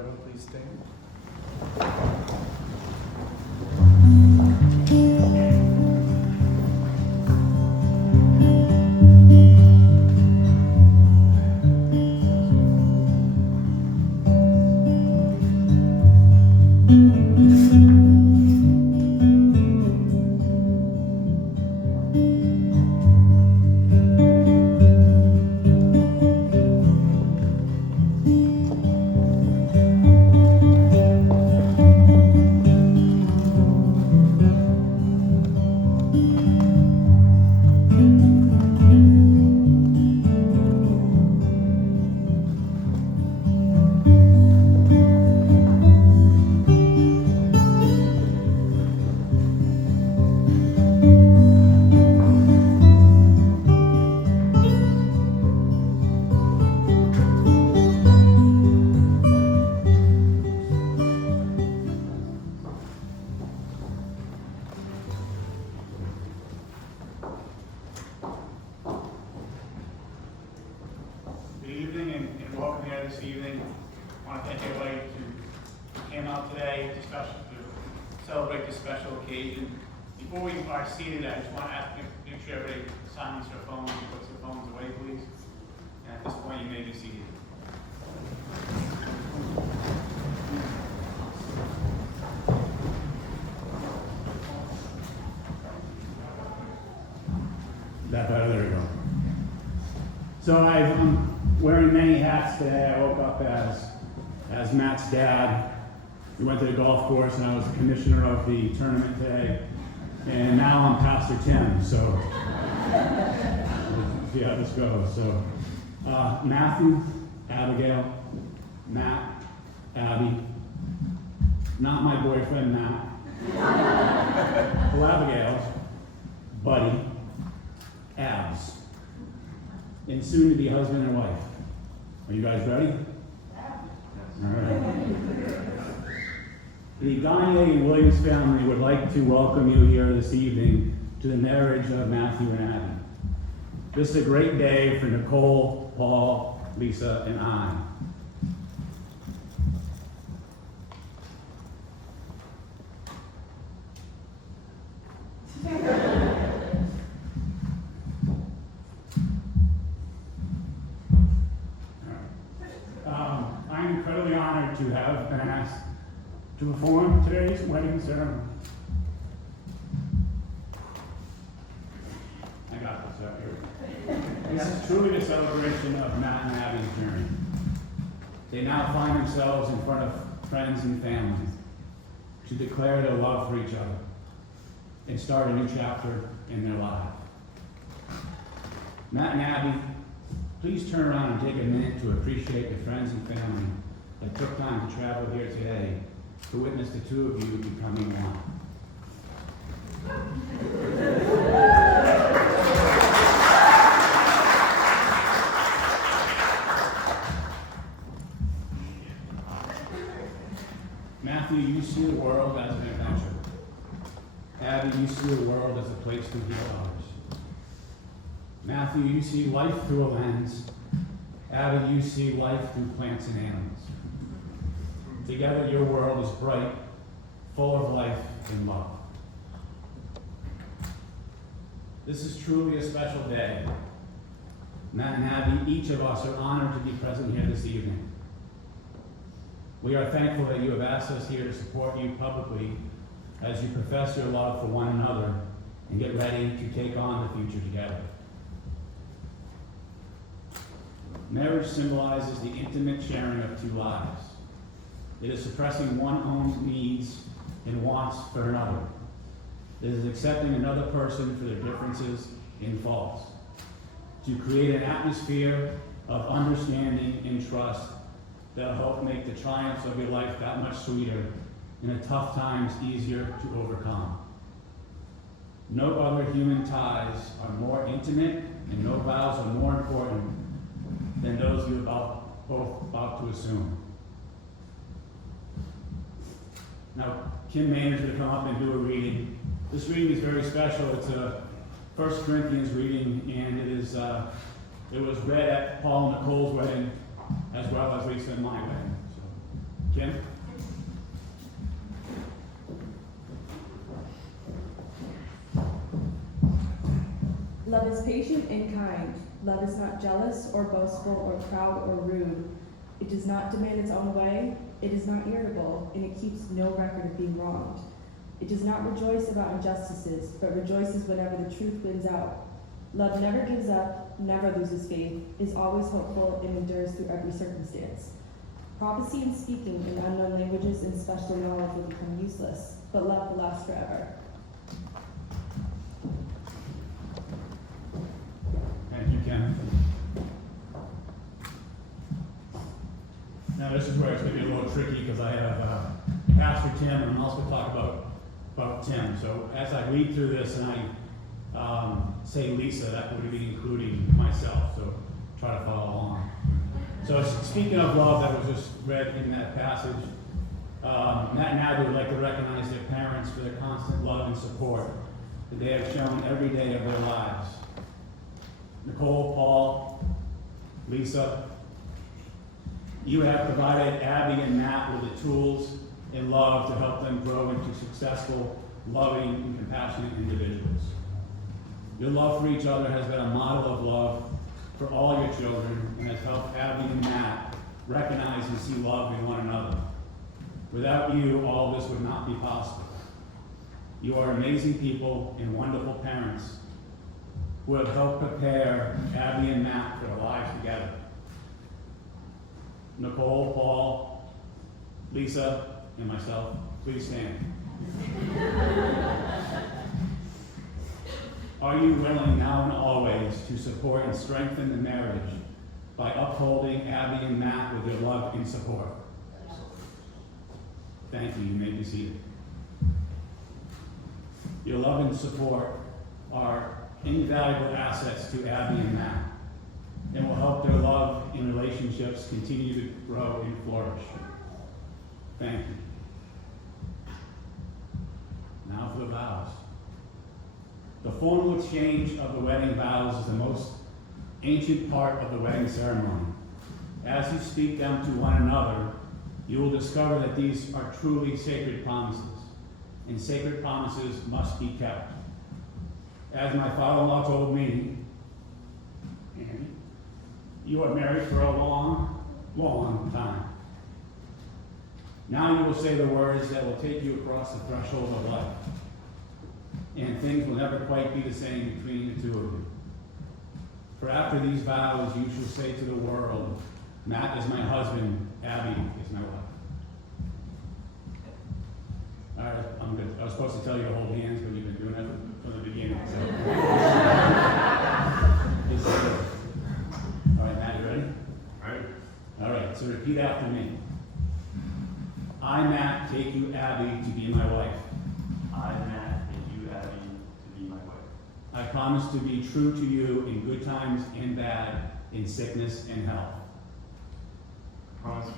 together, please stand. This evening. I want to thank everybody who came out today to celebrate this special occasion. Before we are seated, I just want to ask you to make sure everybody silence their phones and puts their phones away, please. And at this point, you may be seated. That better, there we go. So I'm wearing many hats today. I woke up as Matt's dad. We went to the golf course and I was the commissioner of the tournament today. And now I'm Pastor Tim, so we'll see how this goes. So Matthew, Abigail, Matt, Abby, not my boyfriend Matt, well, Abigail's, Buddy, Abs, and soon to be husband and wife. Are you guys ready? All right. The Gagne and Williams family would like to welcome you here this evening to the marriage of Matthew and Abby. This is a great day for Nicole, Paul, Lisa, and I. I'm incredibly honored to have been asked to perform today's wedding ceremony. I got this up here. This is truly the celebration of Matt and Abby's journey. They now find themselves in front of friends and family to declare their love for each other and start a new chapter in their lives. Matt and Abby, please turn around and take a minute to appreciate the friends and family that took time to travel here today to witness the two of you becoming one. Matthew, you see the world as an adventure. Abby, you see the world as a place to heal others. Matthew, you see life through a lens. Abby, you see life through plants and animals. Together, your world is bright, full of life and love. This is truly a special day. Matt and Abby, each of us are honored to be present here this evening. We are thankful that you have asked us here to support you publicly as you profess your love for one another and get ready to take on the future together. Marriage symbolizes the intimate sharing of two lives. It is suppressing one's own needs and wants for another. It is accepting another person for their differences and faults. To create an atmosphere of understanding and trust that will help make the triumphs of your life that much sweeter and the tough times easier to overcome. No other human ties are more intimate and no vows are more important than those you are both about to assume. Now, Kim Maynard's going to come up and do a reading. This reading is very special. It's a 1 Corinthians reading, and it was read at Paul and Nicole's wedding, as well as Lisa and my wedding. So Kim? Love is patient and kind. Love is not jealous or boastful or proud or rude. It does not demand its own way. It is not irritable, and it keeps no record of being wronged. It does not rejoice about injustices, but rejoices whenever the truth wins out. Love never gives up, never loses faith, is always hopeful, and endures through every circumstance. Prophecy and speaking in unknown languages and special knowledge will become useless, but love will last forever. Thank you, Kim. Now, this is where it's going to be a little tricky because I have Pastor Tim, and I'm also going to talk about Tim. So as I read through this and I say Lisa, that would be including myself. So try to follow along. So speaking of love that was just read in that passage, Matt and Abby would like to recognize their parents for their constant love and support that they have shown every day of their lives. Nicole, Paul, Lisa, you have provided Abby and Matt with the tools and love to help them grow into successful, loving, and compassionate individuals. Your love for each other has been a model of love for all your children and has helped Abby and Matt recognize and see love in one another. Without you, all this would not be possible. You are amazing people and wonderful parents who have helped prepare Abby and Matt for their lives together. Nicole, Paul, Lisa, and myself, please stand. Are you willing now and always to support and strengthen the marriage by upholding Abby and Matt with your love and support? Thank you. You may be seated. Your love and support are invaluable assets to Abby and Matt and will help their love and relationships continue to grow and flourish. Thank you. Now for the vows. The formal exchange of the wedding vows is the most ancient part of the wedding ceremony. As you speak them to one another, you will discover that these are truly sacred promises, and sacred promises must be kept. As my father-in-law told me, Andy, you are married for a long, long time. Now you will say the words that will take you across the threshold of life. And things will never quite be the same between the two of you. For after these vows, you shall say to the world, Matt is my husband, Abby is my wife. All right, I'm good. I was supposed to tell you to hold hands, but you've been doing that from the beginning. So. All right, Matt, you ready? All right. All right, so repeat after me. I, Matt, take you, Abby, to be my wife. I, Matt, take you, Abby, to be my wife. I promise to be true to you in good times and bad, in sickness and health. Promise you.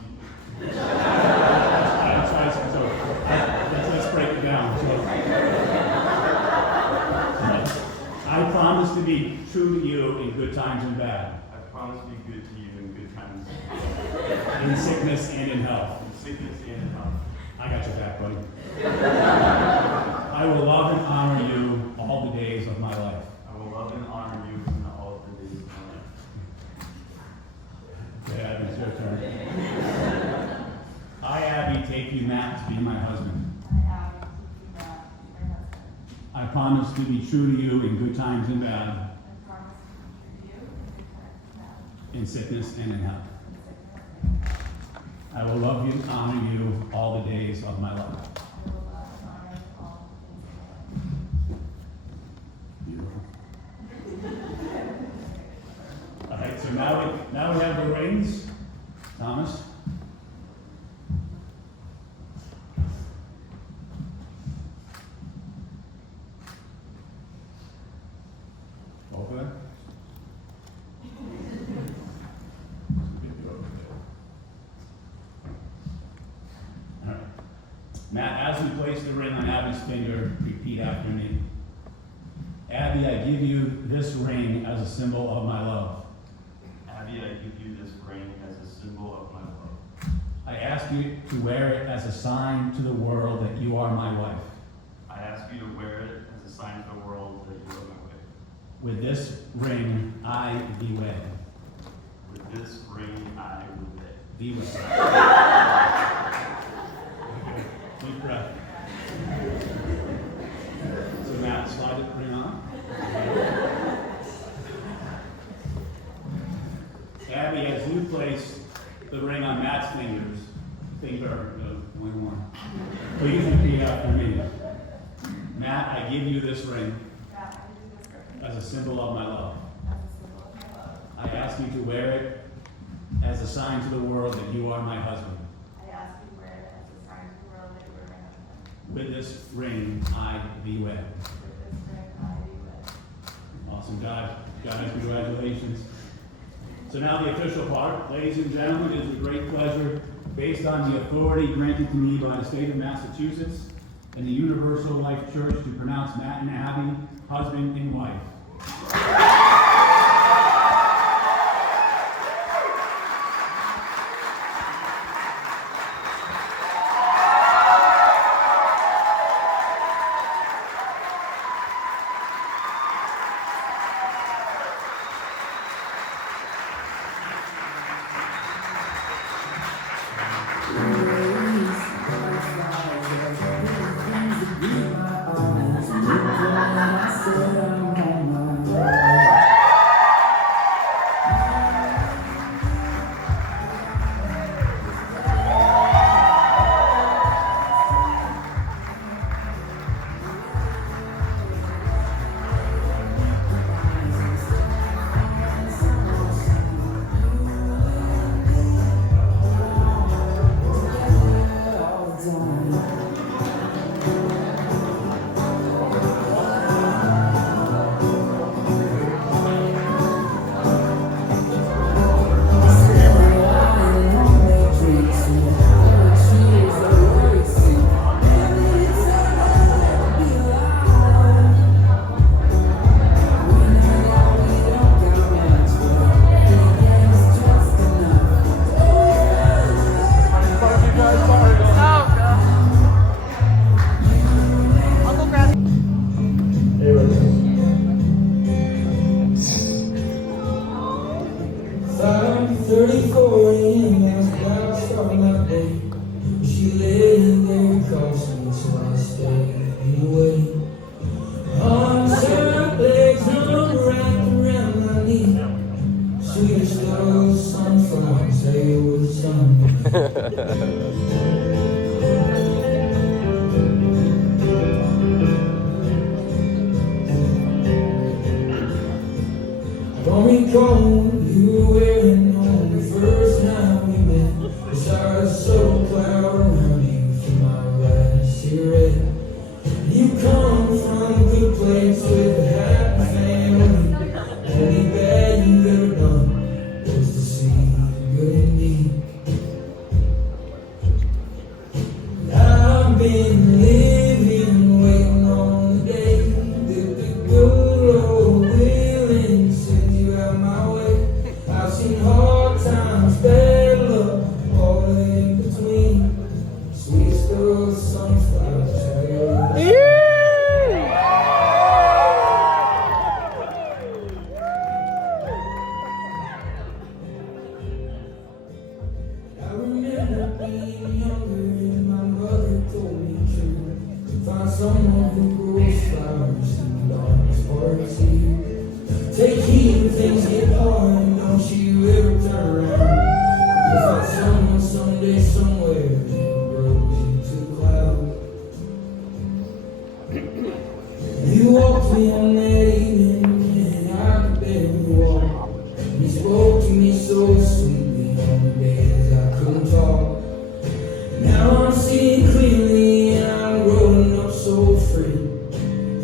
Let's break it down. I promise to be true to you in good times and bad, I promise to be good to you in good times, in sickness and in health. in sickness and in health. I got your back, buddy. I will love and honor you all the days of my life. I will love and honor you in all of the days of my life. Okay, Abby, it's your turn. I, Abby, take you, Matt, to be my husband. I promise to be true to you in good times and bad, in sickness and in health. I will love you and honor you all the days of my life. Beautiful. All right, so now we have the rings. Thomas? Both of them? All right. Matt, as we place the ring on Abby's finger, repeat after me. Abby, I give you this ring as a symbol of my love. Abby, I give you this ring as a symbol of my love. I ask you to wear it as a sign to the world that you are my wife. I ask you to wear it as a sign to the world that you are my wife. With this ring, I thee wed. With this ring, I will wed. Thee wed. Deep breath. So Matt, slide the ring on. Abby, as you place the ring on Matt's finger, one more. Please repeat after me. Matt, I give you this ring as a symbol of my love. I ask you to wear it as a sign to the world that you are my husband. I ask you to wear it as a sign to the world that you are my husband. With this ring, I thee wed. With this ring, I thee wed. Awesome, God, congratulations. So now the official part. Ladies and gentlemen, it is a great pleasure, based on the authority granted to me by the state of Massachusetts and the Universal Life Church, to pronounce Matt and Abby husband and wife. Don't recall you were wearing on the first night we met. The stars so cloud around you from my last cigarette. You come from a good place with a happy family. Only bad you've ever done was to see good in me. I've been living, waiting on the day that the good Lord willing send you out my way. I've seen hard times, bad luck, all in between. Sweetest of sunflowers, how you I remember being younger and my mother told me true. Find someone who grows flowers in the darkest parts of you. Take heed when things get hard and don't you ever turn around. You'll find someone someday somewhere who grows you to the cloud. You walked me on that evening and I could barely walk. You spoke to me so sweetly on the days I couldn't talk. Now I'm seeing clearly and I'm growing up so free.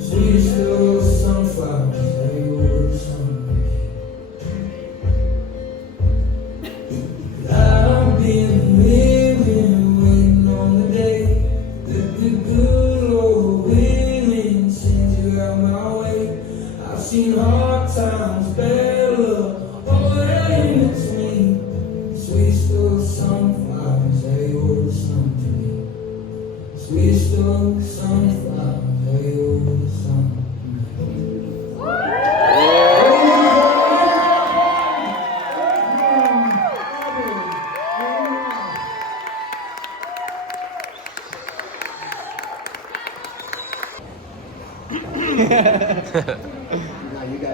Sweetest of sunflowers, they were the sun. I've been living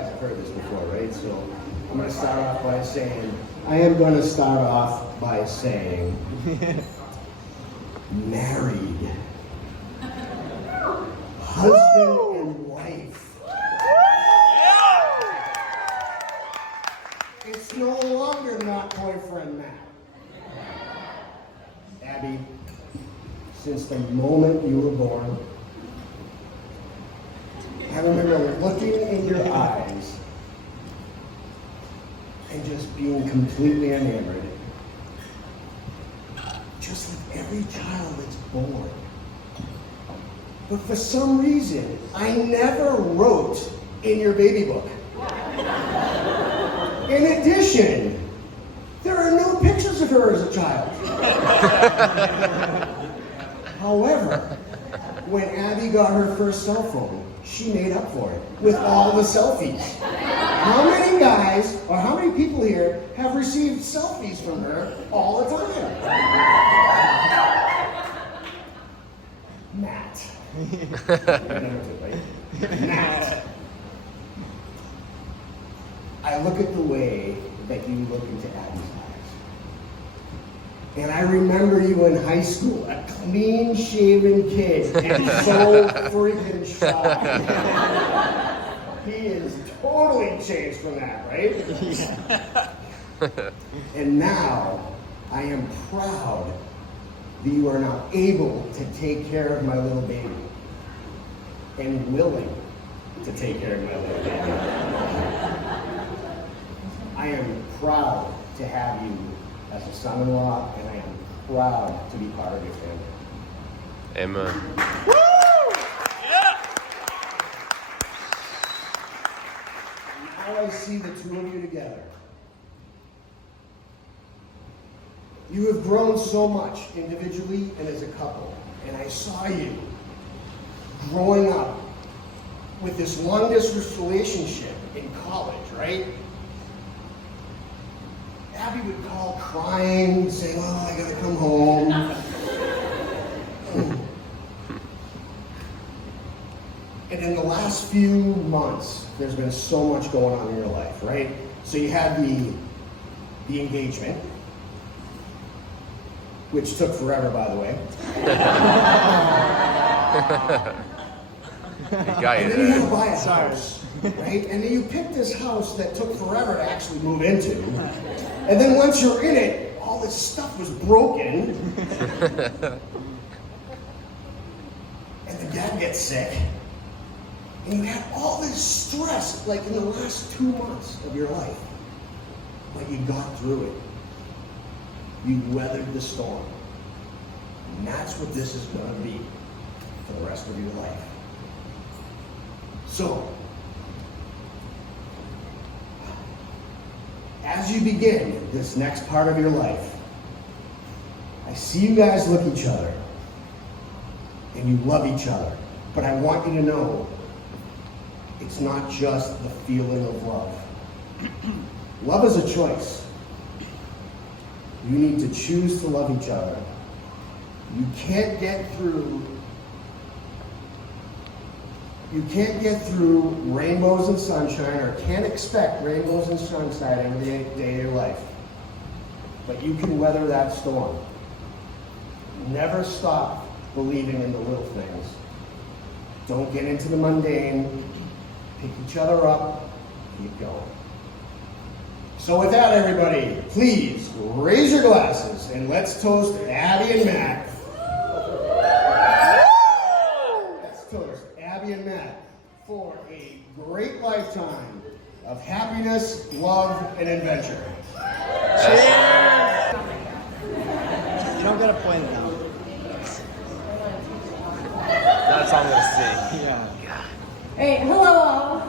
guys have heard this before, right? So I'm going to start off by saying, married. Husband and wife. It's no longer not boyfriend Matt. Abby, since the moment you were born, I remember looking in your eyes and just being completely enamored. Just like every child that's born. But for some reason, I never wrote in your baby book. In addition, there are no pictures of her as a child. However, when Abby got her first cell phone, she made up for it with all the selfies. How many guys or how many people here have received selfies from her all the time? Matt. Matt. I look at the way that you look into Abby's eyes. And I remember you in high school, a clean-shaven kid and so freaking shy. He is totally changed from that, right? Yeah. And now, I am proud that you are now able to take care of my little baby. And willing to take care of my little baby. I am proud to have you as a son-in-law, and I am proud to be part of your family. Amen. Now I see the two of you together. You have grown so much individually and as a couple, and I saw you growing up with this long-distance relationship in college, right? Abby would call crying, saying, "Oh, I gotta come home." And in the last few months, there's been so much going on in your life, right? So you had the engagement, which took forever, by the way. And then you had to buy a house, right? And then you picked this house that took forever to actually move into. And then once you're in it, all this stuff was broken. And the dad gets sick. And you had all this stress, like in the last 2 months of your life. But you got through it. You weathered the storm. And that's what this is going to be for the rest of your life. So, as you begin this next part of your life, I see you guys look at each other and you love each other. But I want you to know it's not just the feeling of love. Love is a choice. You need to choose to love each other. You can't get through rainbows and sunshine, or can't expect rainbows and sunshine every day of your life. But you can weather that storm. Never stop believing in the little things. Don't get into the mundane. Pick each other up. Keep going. So with that, everybody, please raise your glasses and let's toast Abby and Matt. Let's toast Abby and Matt for a great lifetime of happiness, love, and adventure. Cheers! You don't gotta point it out. That's all I'm gonna see. Yeah. Alright, hello all.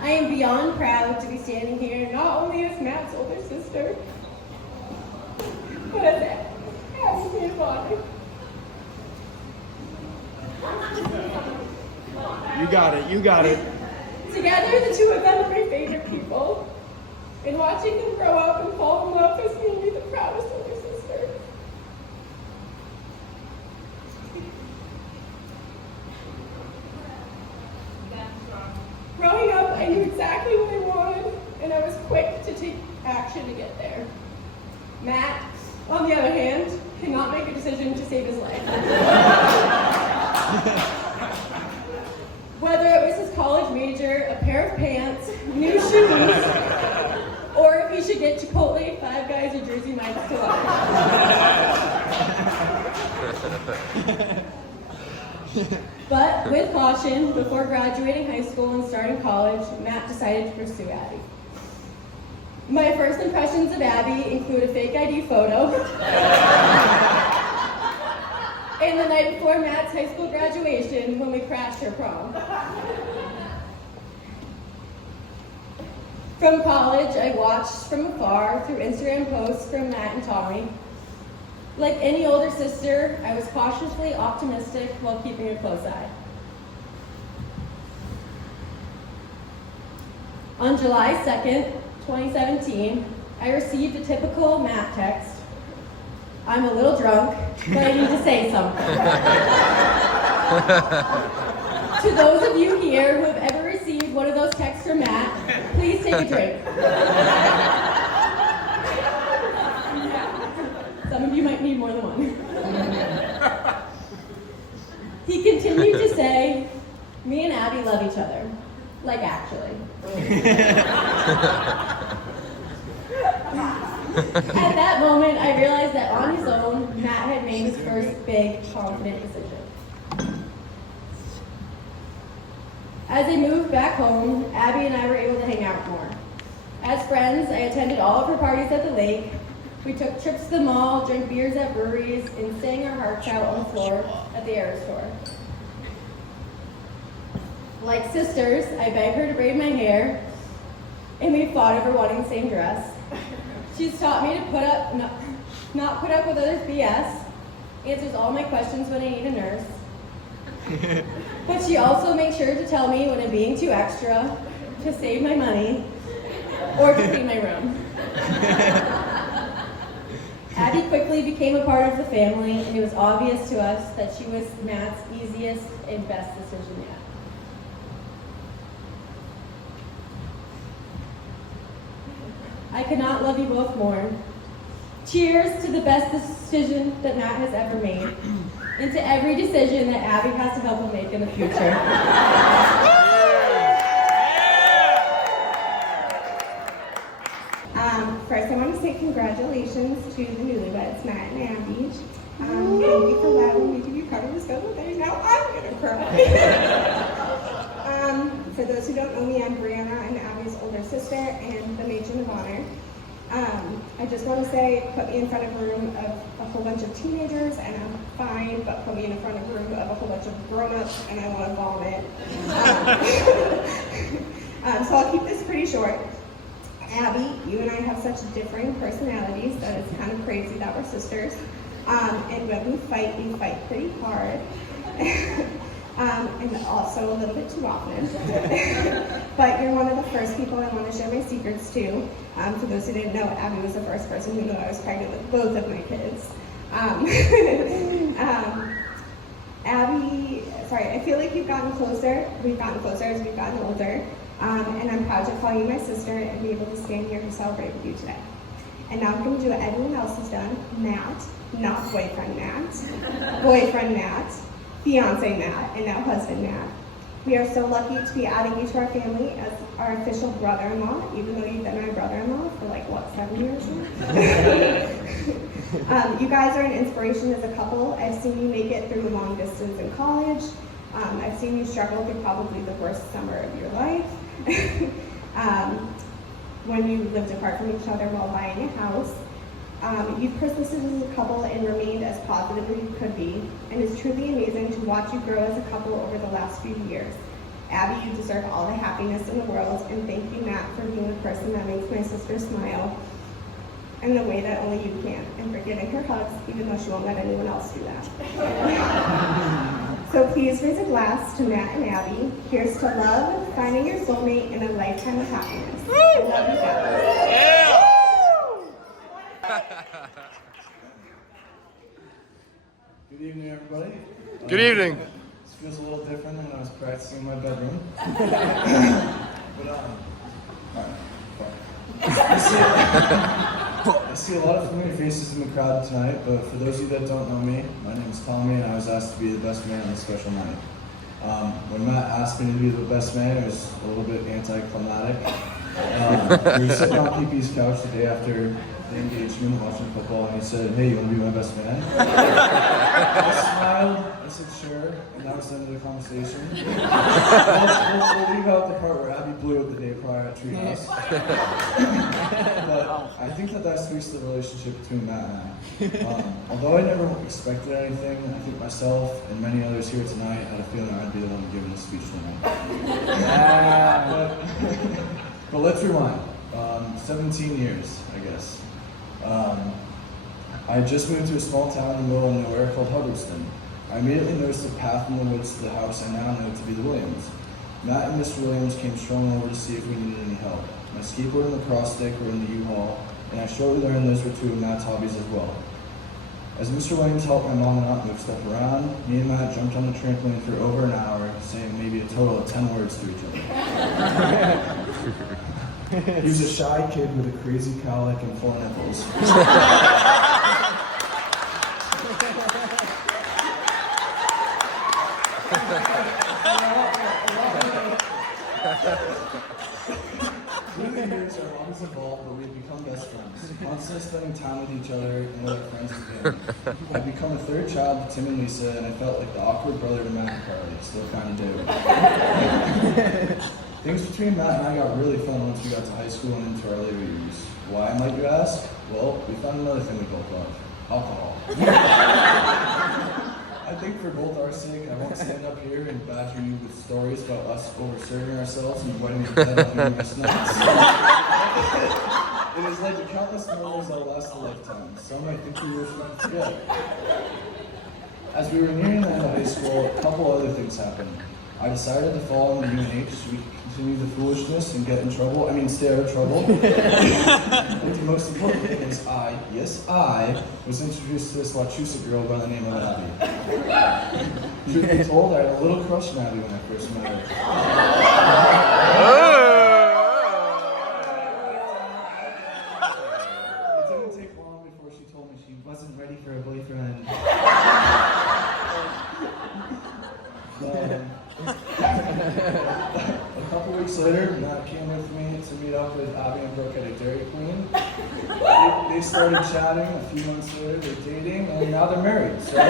I am beyond proud to be standing here not only as Matt's older sister, but as Abby's maid of honor. You got it, you got it. Together, the two of them are my favorite people. And watching them grow up and fall in love has made me the proudest older sister. Growing up, I knew exactly and I was quick to take action to get there. Matt, on the other hand, cannot make a decision to save his life. Whether it was his college major, a pair of pants, new shoes, or if he should get Chipotle, Five Guys, or Jersey Mike's to life. But with caution, before graduating high school and starting college, Matt decided to pursue Abby. My first impressions of Abby include a fake ID photo. And the night before Matt's high school graduation when we crashed her prom. From college, I watched from afar through Instagram posts from Matt and Tommy. Like any older sister, I was cautiously optimistic while keeping a close eye. On July 2nd, 2017, I received a typical Matt text. I'm a little drunk, but I need to say something. To those of you here who have ever received one of those texts from Matt, please take a drink. Some of you might need more than one. He continued to say, me and Abby love each other. Like, actually. At that moment, I realized that on his own, Matt had made his first big, confident decision. As I moved back home, Abby and I were able to hang out more. As friends, I attended all of her parties at the lake. We took trips to the mall, drank beers at breweries, and sang our hearts out on the floor at the Era store. Like sisters, I begged her to braid my hair, and we fought over wanting the same dress. She's taught me to not put up with others' BS, answers all my questions when I need a nurse. But she also makes sure to tell me when I'm being too extra, to save my money, or to clean my room. Abby quickly became a part of the family, and it was obvious to us that she was Matt's easiest and best decision yet. I could not love you both more. Cheers to the best decision that Matt has ever made, and to every decision that Abby has to help him make in the future. First, I want to say congratulations to the newlyweds, Matt and Abby. Thank you for allowing me to be part of this family. Now I'm gonna cry. For those who don't know me, I'm Brianna. I'm Abby's older sister and the matron of honor. I just want to say, put me in front of a room of a whole bunch of teenagers and I'm fine, but put me in front of a room of a whole bunch of grown-ups and I want to vomit. So I'll keep this pretty short. Abby, you and I have such differing personalities that it's kind of crazy that we're sisters. And when we fight pretty hard. And also a little bit too often. But you're one of the first people I want to share my secrets to. For those who didn't know, Abby was the first person who knew I was pregnant with both of my kids. Abby, sorry, I feel like we've gotten closer as we've gotten older. And I'm proud to call you my sister and be able to stand here and celebrate with you today. And now I'm going to do what everyone else has done. Matt, not boyfriend Matt, boyfriend Matt, fiance Matt, and now husband Matt. We are so lucky to be adding you to our family as our official brother-in-law, even though you've been my brother-in-law for like, what, 7 years now? You guys are an inspiration as a couple. I've seen you make it through long distance in college. I've seen you struggle through probably the worst summer of your life. When you lived apart from each other while buying a house. You've persisted as a couple and remained as positive as you could be, and it's truly amazing to watch you grow as a couple over the last few years. Abby, you deserve all the happiness in the world, and thank you, Matt, for being the person that makes my sister smile in the way that only you can, and for giving her hugs, even though she won't let anyone else do that. So please raise a glass to Matt and Abby. Here's to love, finding your soulmate, and a lifetime of happiness. I love you guys. Good evening, everybody. Good evening. This feels a little different than when I was practicing in my bedroom. But, all right, fine. I see a lot of familiar faces in the crowd tonight, but for those of you that don't know me, my name is Tommy, and I was asked to be the best man on this special night. When Matt asked me to be the best man, it was a little bit anticlimactic. We were sitting on PP's couch the day after the engagement, watching football, and he said, "Hey, you want to be my best man?" I smiled, I said, "Sure," and that was the end of the conversation. We'll leave out the part where Abby blew it the day prior at Treehouse. But I think that speaks to the relationship between Matt and I. Although I never expected anything, I think myself and many others here tonight had a feeling I'd be the one giving the speech tonight. But let's rewind. 17 years, I guess. I had just moved to a small town in the middle of nowhere called Hubbardston. I immediately noticed a path in the woods to the house I now know to be the Williams. Matt and Mr. Williams came strolling over to see if we needed any help. My skateboard and lacrosse stick were in the U-Haul, and I shortly learned those were two of Matt's hobbies as well. As Mr. Williams helped my mom and aunt move stuff around, me and Matt jumped on the trampoline for over an hour, saying maybe a total of 10 words to each other. He was a shy kid with a crazy cowlick and 4 nipples. Through the years, our lives evolved, but we've become best friends, constantly spending time with each other and with our friends and family. I've become a third child to Tim and Lisa, and I felt like the awkward brother to Matt and Carly, still kind of do. Things between Matt and I got really fun once we got to high school and into our later years. Why, might you ask? Well, we found another thing we both love: alcohol. I think for both our sake, I won't stand up here and badger you with stories about us over-serving ourselves and avoiding your bed on numerous nights. It is like the countless memories that last a lifetime. Some I think we wish we could forget. As we were nearing the end of high school, a couple other things happened. I decided to fall into UNH so we could continue the foolishness and get in trouble. Stay out of trouble. But the most important thing is I was introduced to this Wachusett girl by the name of Abby. Truth be told, I had a little crush on Abby when I first met her. It didn't take long before she told me she wasn't ready for a boyfriend. A couple weeks later, Matt came with me to meet up with Abby and Brooke at a Dairy Queen. They started chatting. A few months later, they're dating, and now they're married. So, I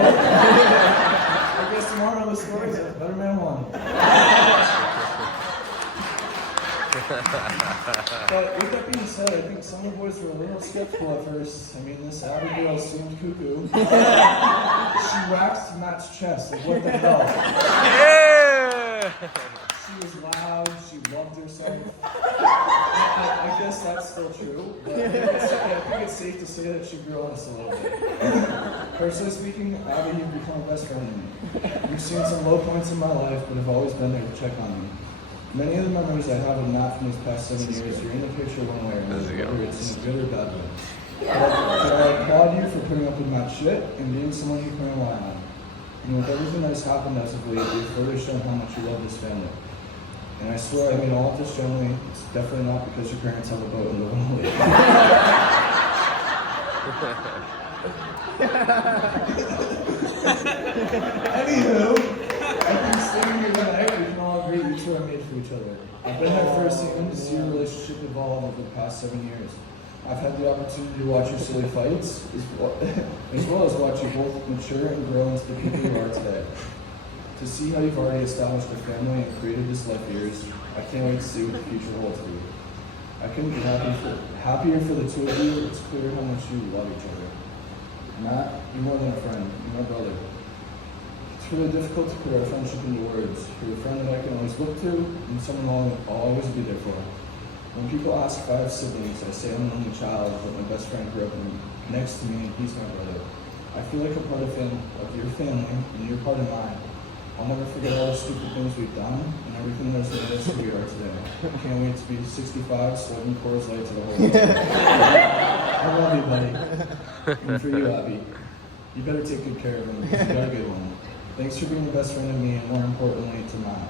guess the moral of the story is that better man won. But with that being said, I think some of the boys were a little skeptical at first. This Abby girl seemed cuckoo. She waxed Matt's chest, like what the hell? Yeah! She was loud, she loved herself. I guess that's still true, but I think it's safe to say that she grew on us a little bit. Personally speaking, Abby, you've become a best friend to me. You've seen some low points in my life, but have always been there to check on me. Many of the memories I have of Matt from these past 7 years are in the picture one way or another, whether it's in a good or bad way. But I applaud you for putting up with Matt's shit and being someone you can rely on. And with everything that has happened as of late, you've further shown how much you love this family. And I swear, all of this generally, it's definitely not because your parents have a boat and live on the lake. Anywho, I think staying here tonight, we can all agree you two are made for each other. I've been there firsthand to see your relationship evolve over the past 7 years. I've had the opportunity to watch your silly fights, as well as watch you both mature and grow into the people you are today. To see how you've already established a family and created this life of yours, I can't wait to see what the future holds for you. I couldn't be happier for the two of you. It's clear how much you love each other. Matt, you're more than a friend. You're my brother. It's really difficult to put our friendship into words. You're a friend that I can always look to, and someone I'll always be there for. When people ask if I have siblings, I say I'm an only child, but my best friend grew up next to me, and he's my brother. I feel like a part of your family, and you're part of mine. I'll never forget all the stupid things we've done, and everything that has made us who we are today. I can't wait to be 65, slugging Coors Light to the whole world. I love you, buddy. And for you, Abby, you better take good care of him, because you got a good one. Thanks for being the best friend of me, and more importantly, to Matt.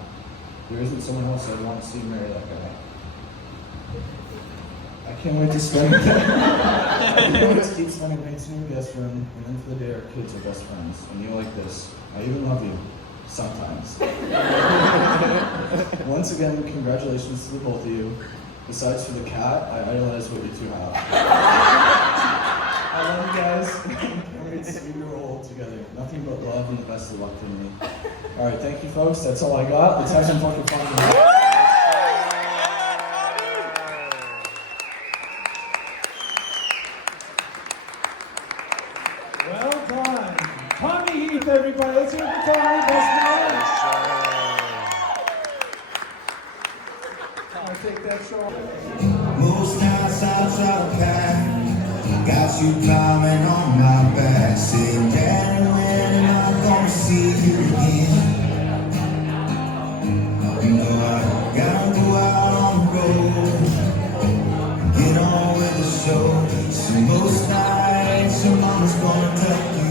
There isn't someone else I'd want to see marry that guy. I Can't wait to spend. I can't wait to keep spending nights in your guest room, and then for the day our kids are best friends, and you like this. I even love you. Sometimes. Once again, congratulations to the both of you. Besides for the cat, I idolize what you two have. I love you guys. Can't wait to see you grow old together. Nothing but love and the best of luck from me. All right, thank you, folks. That's all I got. Let's have some fucking fun. Well done. Tommy Heath, everybody. Let's hear it for Tommy. Best man. I'll take that show. Most nights I try to pack, got you climbing on my back, saying, Daddy, when am I gonna see you again? You know I gotta go out on the road, get on with the show. So most nights your mama's gonna tuck you in,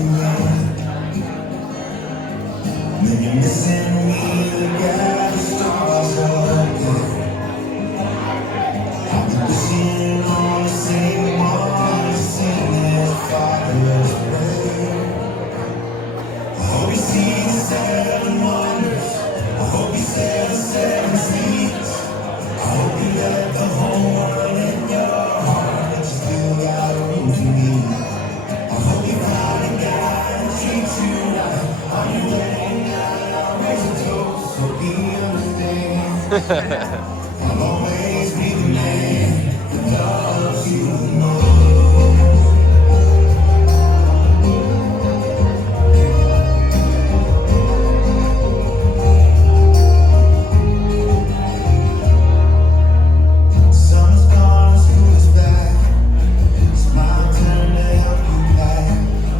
then you're missing me, the guy the stars up there. Sitting on the same wall, singing his father's prayer. I hope you see the 7 wonders. I hope you sail the 7 seas. I hope you let the whole world in your heart, but you still got room for me. I hope you find a guy that treats you right on your wedding night. I'll raise a toast, hope he understands. I'll always be the man that loves you most. Sun's gone, school is back. It's my turn to help you pack.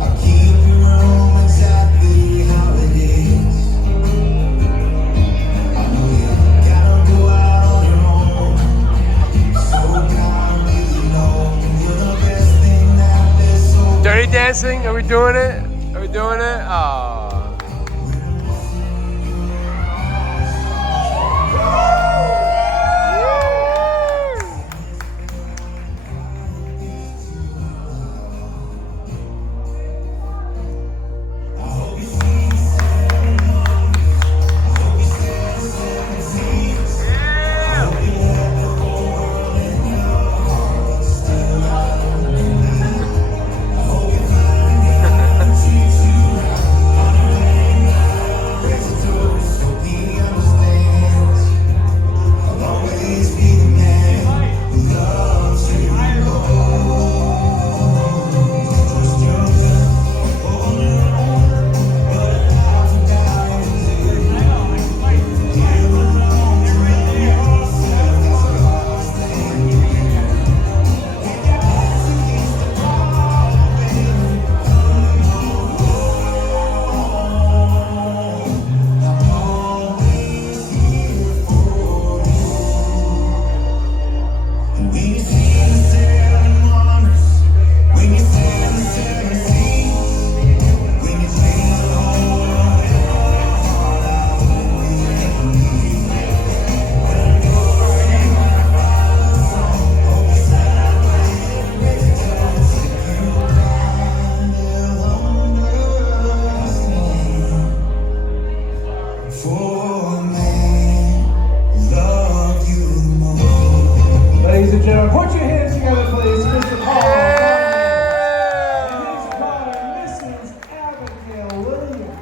I'll keep your room exactly how it is. I know you gotta go out on your own. So kindly, you know you're the best thing that this whole Dirty Dancing? Are we doing it? Are we doing it? Oh. I hope you see the 7 wonders. I hope you sail the 7 seas. I hope you let the whole world in your heart, but still got room for me. I hope you find a guy that treats you right on your wedding night. I'll raise a toast, hope he understands. I'll always be the man who loves you most. Trust your gut on your own, but I've guided you. You belong to yourself, that's the hardest thing you do. When your back's against the wall, baby, come home. I'm always here for you. And when you see the 7 wonders, when you sail the 7 seas, when you dream the whole world in your heart, I'll always be. When I go in my father's song, hope you celebrate, raise a toast to you. Kind of understand for a man who loved you the most. Ladies and gentlemen, put your hands together, please. Mr. Paul and his daughter, Mrs. Abigail Williams.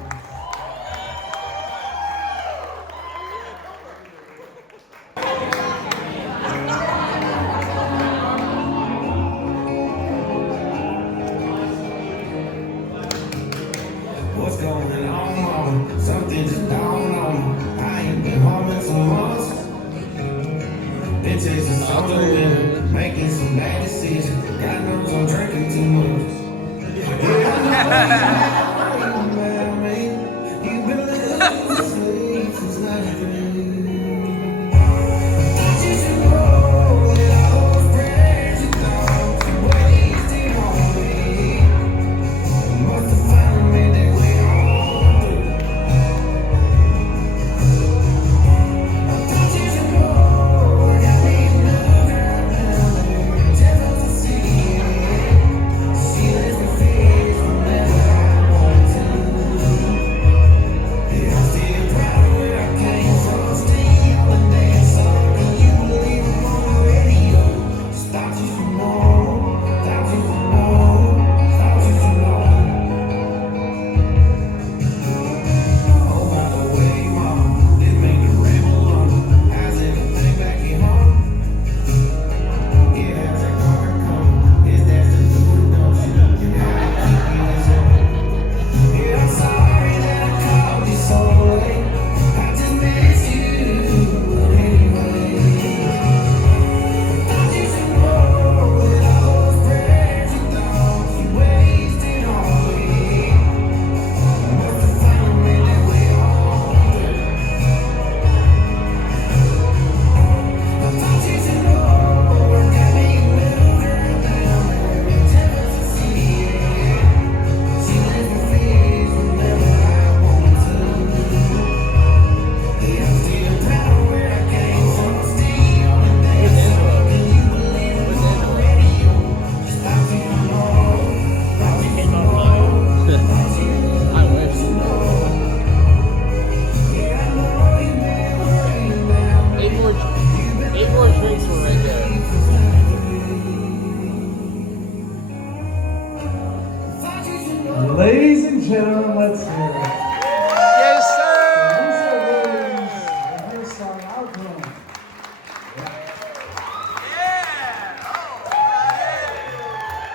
What's going on, mama? Something just dawned on me. I ain't been home in some months. Been chasing something with making some bad decisions. God knows I'm drinking too much. Yeah, I know you've been losing sleep since last night. I just know that all those prayers you thought wasted on me must have finally made their way home. I thought you should know I got me a new girl. gentlemen, let's hear it.